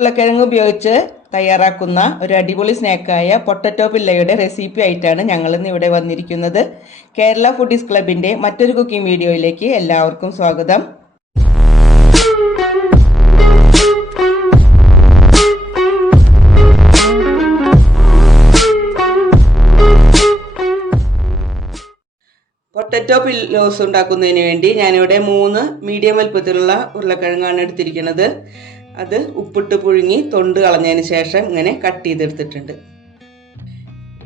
ഉരുളക്കിഴങ്ങ് ഉപയോഗിച്ച് തയ്യാറാക്കുന്ന ഒരു അടിപൊളി സ്നാക്കായ പൊട്ടറ്റോ പിള്ളയുടെ റെസിപ്പി ആയിട്ടാണ് ഞങ്ങളിന്ന് ഇവിടെ വന്നിരിക്കുന്നത്. കേരള ഫുഡീസ് ക്ലബിൻ്റെ മറ്റൊരു കുക്കിംഗ് വീഡിയോയിലേക്ക് എല്ലാവർക്കും സ്വാഗതം. പൊട്ടറ്റോ പില്ലോസ് ഉണ്ടാക്കുന്നതിന് വേണ്ടി ഞാനിവിടെ 3 മീഡിയം വലുപ്പത്തിലുള്ള ഉരുളക്കിഴങ്ങാണ് എടുത്തിരിക്കുന്നത്. അത് ഉപ്പിട്ട് പുഴുങ്ങി തൊണ്ട് കളഞ്ഞതിന് ശേഷം ഇങ്ങനെ കട്ട് ചെയ്തെടുത്തിട്ടുണ്ട്.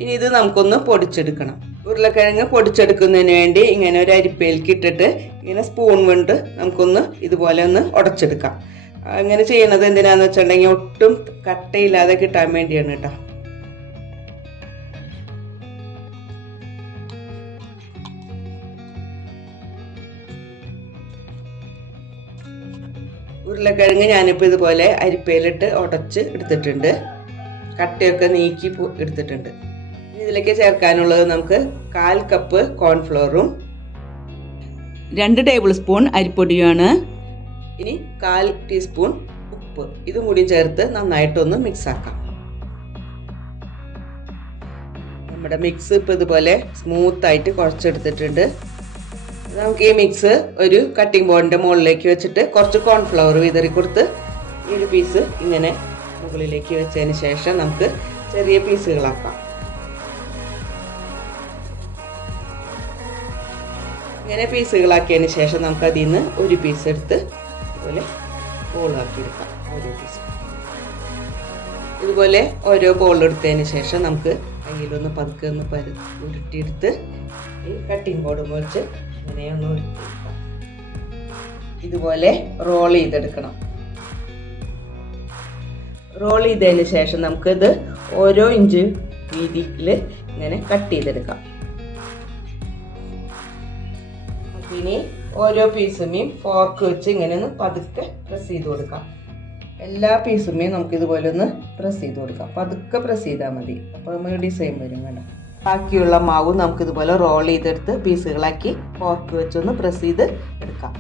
ഇനി ഇത് നമുക്കൊന്ന് പൊടിച്ചെടുക്കണം. ഉരുളക്കിഴങ്ങ് പൊടിച്ചെടുക്കുന്നതിന് വേണ്ടി ഇങ്ങനെ ഒരു അരിപ്പയിലേക്ക് ഇട്ടിട്ട് ഇങ്ങനെ സ്പൂൺ കൊണ്ട് നമുക്കൊന്ന് ഇതുപോലെ ഒന്ന് ഉടച്ചെടുക്കാം. അങ്ങനെ ചെയ്യണത് എന്തിനാന്ന് വെച്ചിട്ടുണ്ടെങ്കിൽ ഒട്ടും കട്ടയില്ലാതെ കിട്ടാൻ വേണ്ടിയാണ് കേട്ടോ. ഉരുളക്കിഴങ്ങ് ഞാനിപ്പോൾ ഇതുപോലെ അരിപ്പയിലിട്ട് ഉടച്ച് എടുത്തിട്ടുണ്ട്. കട്ടയൊക്കെ നീക്കി എടുത്തിട്ടുണ്ട്. ഇതിലേക്ക് ചേർക്കാനുള്ളത് നമുക്ക് 1/4 കപ്പ് കോൺഫ്ലോറും 2 ടേബിൾ സ്പൂൺ അരിപ്പൊടിയുമാണ്. ഇനി 1/4 ടീസ്പൂൺ ഉപ്പ്, ഇതും കൂടി ചേർത്ത് നന്നായിട്ടൊന്ന് മിക്സ് ആക്കാം. നമ്മുടെ മിക്സ് ഇപ്പോൾ ഇതുപോലെ സ്മൂത്തായിട്ട് കുഴച്ചെടുത്തിട്ടുണ്ട്. നമുക്ക് ഈ മിക്സ് ഒരു കട്ടിംഗ് ബോർഡിൻ്റെ മുകളിലേക്ക് വെച്ചിട്ട് കുറച്ച് കോൺഫ്ലവർ വിതറി കൊടുത്ത് ഈ ഒരു പീസ് ഇങ്ങനെ മുകളിലേക്ക് വെച്ചതിന് ശേഷം നമുക്ക് ചെറിയ പീസുകളാക്കാം. ഇങ്ങനെ പീസുകളാക്കിയതിന് ശേഷം നമുക്ക് അതിൽ നിന്ന് ഒരു പീസ് എടുത്ത് ഇതുപോലെ ബോളാക്കി എടുക്കാം. ഓരോ പീസ് ഇതുപോലെ ഓരോ ബോൾ എടുത്തതിന് ശേഷം നമുക്ക് കയ്യിലൊന്ന് പതുക്കെ ഒന്ന് ഉരുട്ടിയെടുത്ത് ഈ കട്ടിംഗ് ബോർഡ് വെച്ച് ഇങ്ങനെ ഒന്ന് ഉരുട്ടിയെടുക്കാം. ഇതുപോലെ റോൾ ചെയ്തെടുക്കണം. റോൾ ചെയ്തതിന് ശേഷം നമുക്കിത് ഓരോ ഇഞ്ച് വീതിയിൽ ഇങ്ങനെ കട്ട് ചെയ്തെടുക്കാം. ഇനി ഓരോ പീസുമേയും ഫോർക്ക് വെച്ച് ഇങ്ങനെ ഒന്ന് പതുക്കെ പ്രസ് ചെയ്ത് കൊടുക്കാം. എല്ലാ പീസുമേയും നമുക്ക് ഇതുപോലെ ഒന്ന് പ്രസ് ചെയ്ത് കൊടുക്കാം. പതുക്കെ പ്രസ് ചെയ്താൽ മതി. അപ്പോൾ നമ്മൾ ഡിസൈൻ വരും വേണ്ട. ബാക്കിയുള്ള മാവ് നമുക്കിതുപോലെ റോൾ ചെയ്തെടുത്ത് പീസുകളാക്കി ഫോർക്ക് വെച്ചൊന്ന് പ്രസ് ചെയ്ത് എടുക്കാം.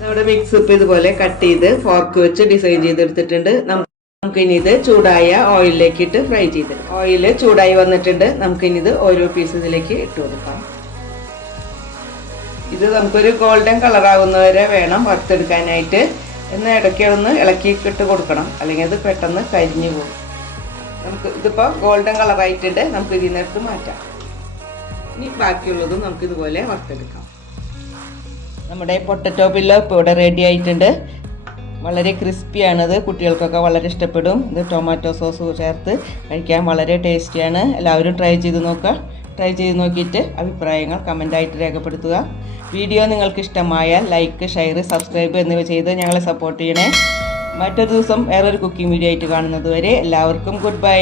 നമ്മുടെ മിക്സ് ഇപ്പം ഇതുപോലെ കട്ട് ചെയ്ത് ഫോർക്ക് വെച്ച് ഡിസൈൻ ചെയ്തെടുത്തിട്ടുണ്ട്. നമുക്കിനി ഇത് ചൂടായ ഓയിലിലേക്ക് ഇട്ട് ഫ്രൈ ചെയ്തെടുക്കാം. ഓയിൽ ചൂടായി വന്നിട്ടുണ്ട്. നമുക്കിനി ഇത് ഓരോ പീസ് ഇതിലേക്ക് ഇട്ട് കൊടുക്കാം. ഇത് നമുക്കൊരു ഗോൾഡൻ കളറാകുന്നവരെ വേണം വറുത്തെടുക്കാനായിട്ട്. എന്ന് ഇടയ്ക്ക് ഒന്ന് ഇളക്കിയിട്ട് കൊടുക്കണം, അല്ലെങ്കിൽ അത് പെട്ടെന്ന് കരിഞ്ഞു പോകും. നമുക്ക് ഇതിപ്പോൾ ഗോൾഡൻ കളറായിട്ടുണ്ട്. നമുക്ക് ഇതിൽ നിന്നെടുത്ത് മാറ്റാം. ഇനി ബാക്കിയുള്ളതും നമുക്ക് ഇതുപോലെ വറുത്തെടുക്കാം. നമ്മുടെ പൊട്ടറ്റോ പില്ലോ ഇപ്പോൾ ഇവിടെ റെഡി ആയിട്ടുണ്ട്. വളരെ ക്രിസ്പിയാണത്. കുട്ടികൾക്കൊക്കെ വളരെ ഇഷ്ടപ്പെടും. ഇത് ടൊമാറ്റോ സോസ് ചേർത്ത് കഴിക്കാൻ വളരെ ടേസ്റ്റിയാണ്. എല്ലാവരും ട്രൈ ചെയ്ത് നോക്കുക. ട്രൈ ചെയ്ത് നോക്കിയിട്ട് അഭിപ്രായങ്ങൾ കമൻ്റായിട്ട് രേഖപ്പെടുത്തുക. വീഡിയോ നിങ്ങൾക്ക് ഇഷ്ടമായാൽ ലൈക്ക്, ഷെയർ, സബ്സ്ക്രൈബ് എന്നിവ ചെയ്ത് ഞങ്ങളെ സപ്പോർട്ട് ചെയ്യണേ. മറ്റൊരു ദിവസം വേറൊരു കുക്കിംഗ് വീഡിയോ ആയിട്ട് കാണുന്നത് വരെ എല്ലാവർക്കും ഗുഡ് ബൈ.